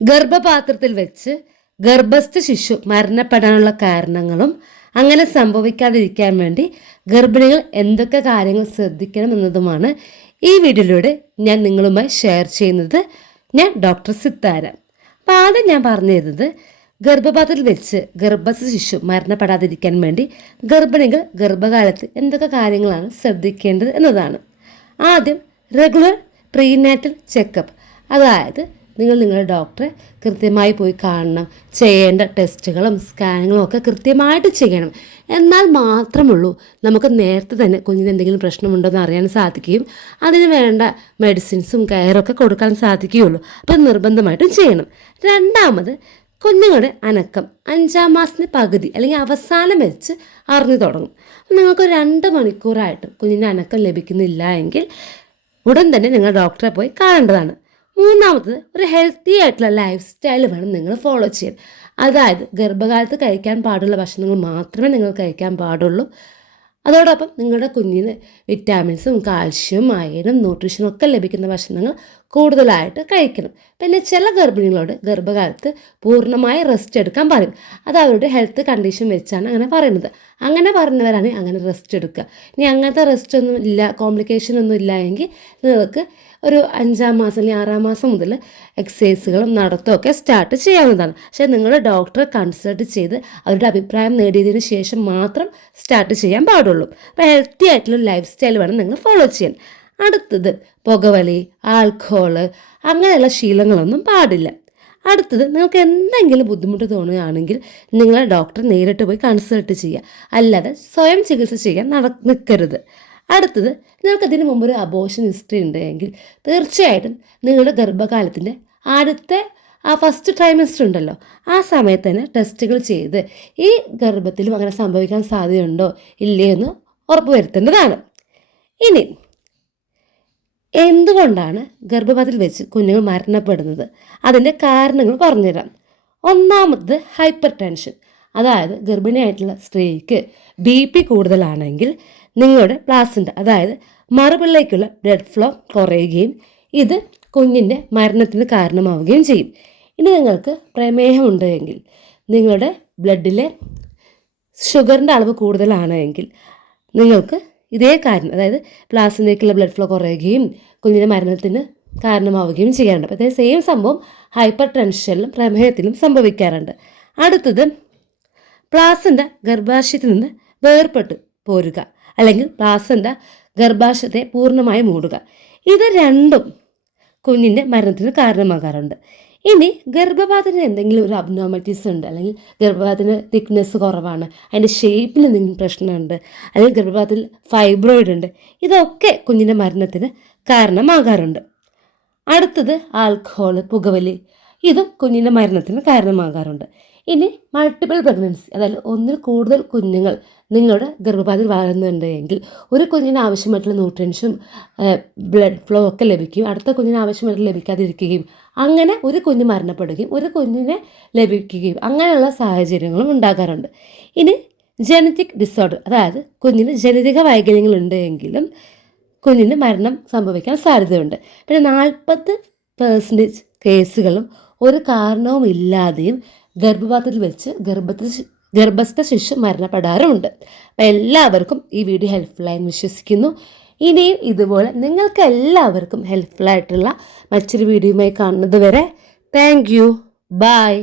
ഗർഭപാത്രത്തിൽ വെച്ച് ഗർഭസ്ഥ ശിശു മരണപ്പെടാനുള്ള കാരണങ്ങളും അങ്ങനെ സംഭവിക്കാതിരിക്കാൻ വേണ്ടി ഗർഭിണികൾ എന്തൊക്കെ കാര്യങ്ങൾ ശ്രദ്ധിക്കണം എന്നതുമാണ് ഈ വീഡിയോയിലൂടെ ഞാൻ നിങ്ങളുമായി ഷെയർ ചെയ്യുന്നത്. ഞാൻ ഡോക്ടർ സിത്താര. അപ്പോൾ ആദ്യം ഞാൻ പറഞ്ഞു തരുന്നത് ഗർഭപാത്രത്തിൽ വെച്ച് ഗർഭസ്ഥ ശിശു മരണപ്പെടാതിരിക്കാൻ വേണ്ടി ഗർഭിണികൾ ഗർഭകാലത്ത് എന്തൊക്കെ കാര്യങ്ങളാണ് ശ്രദ്ധിക്കേണ്ടത് എന്നതാണ്. ആദ്യം റെഗുലർ പ്രീനാറ്റൽ ചെക്കപ്പ്, അതായത് നിങ്ങൾ നിങ്ങളുടെ ഡോക്ടറെ കൃത്യമായി പോയി കാണണം. ചെയ്യേണ്ട ടെസ്റ്റുകളും സ്കാനിങ്ങും ഒക്കെ കൃത്യമായിട്ട് ചെയ്യണം. എന്നാൽ മാത്രമുള്ളൂ നമുക്ക് നേരത്തെ തന്നെ കുഞ്ഞിന് എന്തെങ്കിലും പ്രശ്നമുണ്ടോ എന്ന് അറിയാൻ സാധിക്കുകയും അതിന് വേണ്ട മെഡിസിൻസും കെയറൊക്കെ കൊടുക്കാൻ സാധിക്കുകയുള്ളൂ. അപ്പം നിർബന്ധമായിട്ടും ചെയ്യണം. രണ്ടാമത്, കുഞ്ഞുങ്ങളുടെ അനക്കം 5-ാം മാസത്തിന് പകുതി അല്ലെങ്കിൽ അവസാനം വെച്ച് അറിഞ്ഞു തുടങ്ങും. നിങ്ങൾക്ക് 2 മണിക്കൂറായിട്ടും കുഞ്ഞിൻ്റെ അനക്കം ലഭിക്കുന്നില്ല എങ്കിൽ ഉടൻ തന്നെ നിങ്ങൾ ഡോക്ടറെ പോയി കാണേണ്ടതാണ്. മൂന്നാമത്തത്, ഒരു ഹെൽത്തി ആയിട്ടുള്ള ലൈഫ് സ്റ്റൈൽ വേണം നിങ്ങൾ ഫോളോ ചെയ്യാൻ. അതായത് ഗർഭകാലത്ത് കഴിക്കാൻ പാടുള്ള ഭക്ഷണങ്ങൾ മാത്രമേ നിങ്ങൾ കഴിക്കാൻ പാടുള്ളൂ. അതോടൊപ്പം നിങ്ങളുടെ കുഞ്ഞിന് വിറ്റാമിൻസും കാൽഷ്യവും അയണും ന്യൂട്രീഷനും ഒക്കെ ലഭിക്കുന്ന ഭക്ഷണങ്ങൾ കൂടുതലായിട്ട് കഴിക്കണം. പിന്നെ ചില ഗർഭിണികളോട് ഗർഭകാലത്ത് പൂർണ്ണമായി റെസ്റ്റ് എടുക്കാൻ പറയും. അത് അവരുടെ ഹെൽത്ത് കണ്ടീഷൻ വെച്ചാണ് അങ്ങനെ പറയുന്നത്. അങ്ങനെ പറയുന്നവരാണ് അങ്ങനെ റെസ്റ്റ് എടുക്കുക. ഇനി അങ്ങനത്തെ റെസ്റ്റ് ഒന്നും ഇല്ല, കോംപ്ലിക്കേഷൻ ഒന്നും ഇല്ല എങ്കിൽ നിങ്ങൾക്ക് ഒരു 5-ാം മാസം അല്ലെങ്കിൽ 6-ാം മാസം മുതൽ എക്സസൈസുകളും നടത്തമൊക്കെ സ്റ്റാർട്ട് ചെയ്യാവുന്നതാണ്. പക്ഷേ നിങ്ങൾ ഡോക്ടറെ കൺസൾട്ട് ചെയ്ത് അവരുടെ അഭിപ്രായം നേടിയതിന് ശേഷം മാത്രം സ്റ്റാർട്ട് ചെയ്യാൻ പാടുള്ളൂ. അപ്പോൾ ഹെൽത്തി ആയിട്ടുള്ള ലൈഫ് സ്റ്റൈൽ വേണം നിങ്ങൾ ഫോളോ ചെയ്യാൻ. അടുത്തത്, പുകവലി, ആൽക്കഹോള് അങ്ങനെയുള്ള ശീലങ്ങളൊന്നും പാടില്ല. അടുത്തത്, നിങ്ങൾക്ക് എന്തെങ്കിലും ബുദ്ധിമുട്ട് തോന്നുകയാണെങ്കിൽ നിങ്ങളെ ഡോക്ടറെ നേരിട്ട് പോയി കൺസൾട്ട് ചെയ്യുക, അല്ലാതെ സ്വയം ചികിത്സ ചെയ്യാൻ നിൽക്കരുത്. അടുത്തത്, നിങ്ങൾക്കതിന് മുമ്പ് ഒരു അബോർഷൻ ഹിസ്റ്ററി ഉണ്ടെങ്കിൽ തീർച്ചയായിട്ടും നിങ്ങളുടെ ഗർഭകാലത്തിൻ്റെ ആദ്യത്തെ ഫസ്റ്റ് ട്രൈമസ്റ്റർ ഉണ്ടല്ലോ, ആ സമയത്ത് തന്നെ ടെസ്റ്റുകൾ ചെയ്ത് ഈ ഗർഭത്തിലും അങ്ങനെ സംഭവിക്കാൻ സാധ്യതയുണ്ടോ ഇല്ലയോ എന്ന് ഉറപ്പുവരുത്തേണ്ടതാണ്. ഇനി എന്തുകൊണ്ടാണ് ഗർഭപാത്രത്തിൽ വെച്ച് കുഞ്ഞുങ്ങൾ മരണപ്പെടുന്നത്, അതിൻ്റെ കാരണങ്ങൾ പറഞ്ഞുതരാം. ഒന്നാമത്, ഹൈപ്പർ ടെൻഷൻ. അതായത് ഗർഭിണിയായിട്ടുള്ള സ്ത്രീക്ക് BP കൂടുതലാണെങ്കിൽ നിങ്ങളുടെ പ്ലാസൻ്റ, അതായത് മറുപിള്ളയ്ക്കുള്ള ബ്ലഡ് ഫ്ലോ കുറയുകയും ഇത് കുഞ്ഞിൻ്റെ മരണത്തിന് കാരണമാവുകയും ചെയ്യും. ഇനി നിങ്ങൾക്ക് പ്രമേഹമുണ്ട് എങ്കിൽ നിങ്ങളുടെ ബ്ലഡിലെ ഷുഗറിൻ്റെ അളവ് കൂടുതലാണെങ്കിൽ നിങ്ങൾക്ക് ഇതേ കാര്യം, അതായത് പ്ലാസൻ്റയ്ക്കുള്ള ബ്ലഡ് ഫ്ലോ കുറയുകയും കുഞ്ഞിൻ്റെ മരണത്തിന് കാരണമാവുകയും ചെയ്യാറുണ്ട്. അപ്പോൾ അതേ സെയിം സംഭവം ഹൈപ്പർ ടെൻഷനിലും പ്രമേഹത്തിലും സംഭവിക്കാറുണ്ട്. അടുത്തത്, പ്ലാസൻ്റ ഗർഭാശയത്തിൽ നിന്ന് വേർപെട്ട് പോരുക അല്ലെങ്കിൽ പ്ലാസൻ്റ ഗർഭാശയത്തെ പൂർണ്ണമായി മൂടുക. ഇത് രണ്ടും കുഞ്ഞിൻ്റെ മരണത്തിന് കാരണമാകാറുണ്ട്. ഇനി ഗർഭപാത്രത്തിന് എന്തെങ്കിലും ഒരു അബ്നോർമാലിറ്റീസ് ഉണ്ട്, അല്ലെങ്കിൽ ഗർഭപാത്രത്തിന് തിക്നെസ് കുറവാണ്, അതിൻ്റെ ഷേപ്പിൽ എന്തെങ്കിലും പ്രശ്നമുണ്ട്, അല്ലെങ്കിൽ ഗർഭപാത്രത്തിൽ ഫൈബ്രോയിഡ് ഉണ്ട്, ഇതൊക്കെ കുഞ്ഞിൻ്റെ മരണത്തിന് കാരണമാകാറുണ്ട്. അടുത്തത്, ആൽക്കഹോൾ, പുകവലി, ഇതും കുഞ്ഞിൻ്റെ മരണത്തിന് കാരണമാകാറുണ്ട്. ഇനി മൾട്ടിപ്പിൾ പ്രഗ്നൻസി, അതായത് ഒന്നിൽ കൂടുതൽ കുഞ്ഞുങ്ങൾ നിങ്ങളുടെ ഗർഭപാത്രത്തിൽ വളരുന്നുണ്ട് എങ്കിൽ ഒരു കുഞ്ഞിന് ആവശ്യമായിട്ടുള്ള ന്യൂട്രിയൻസും ബ്ലഡ് ഫ്ലോ ഒക്കെ ലഭിക്കുകയും അടുത്ത കുഞ്ഞിന് ആവശ്യമായിട്ട് ലഭിക്കാതിരിക്കുകയും അങ്ങനെ ഒരു കുഞ്ഞ് മരണപ്പെടുകയും ഒരു കുഞ്ഞിനെ ലഭിക്കുകയും അങ്ങനെയുള്ള സാഹചര്യങ്ങളും ഉണ്ടാകാറുണ്ട്. ഇനി ജനറ്റിക് ഡിസോർഡർ, അതായത് കുഞ്ഞിന് ജനിതക വൈകല്യങ്ങളുണ്ട് എങ്കിലും കുഞ്ഞിന് മരണം സംഭവിക്കാൻ സാധ്യതയുണ്ട്. പിന്നെ 40% കേസുകളും ഒരു കാരണവും ഇല്ലാതെയും ഗർഭപാത്രത്തിൽ വെച്ച് ഗർഭസ്ഥ ശിശു മരണപ്പെടാറുമുണ്ട്. അപ്പോൾ എല്ലാവർക്കും ഈ വീഡിയോ ഹെൽപ്ഫുള്ളായെന്ന് വിശ്വസിക്കുന്നു. ഇനിയും ഇതുപോലെ നിങ്ങൾക്ക് എല്ലാവർക്കും ഹെൽപ്ഫുള്ളായിട്ടുള്ള മറ്റൊരു വീഡിയോയുമായി കാണുന്നത് വരെ താങ്ക് യു, ബൈ.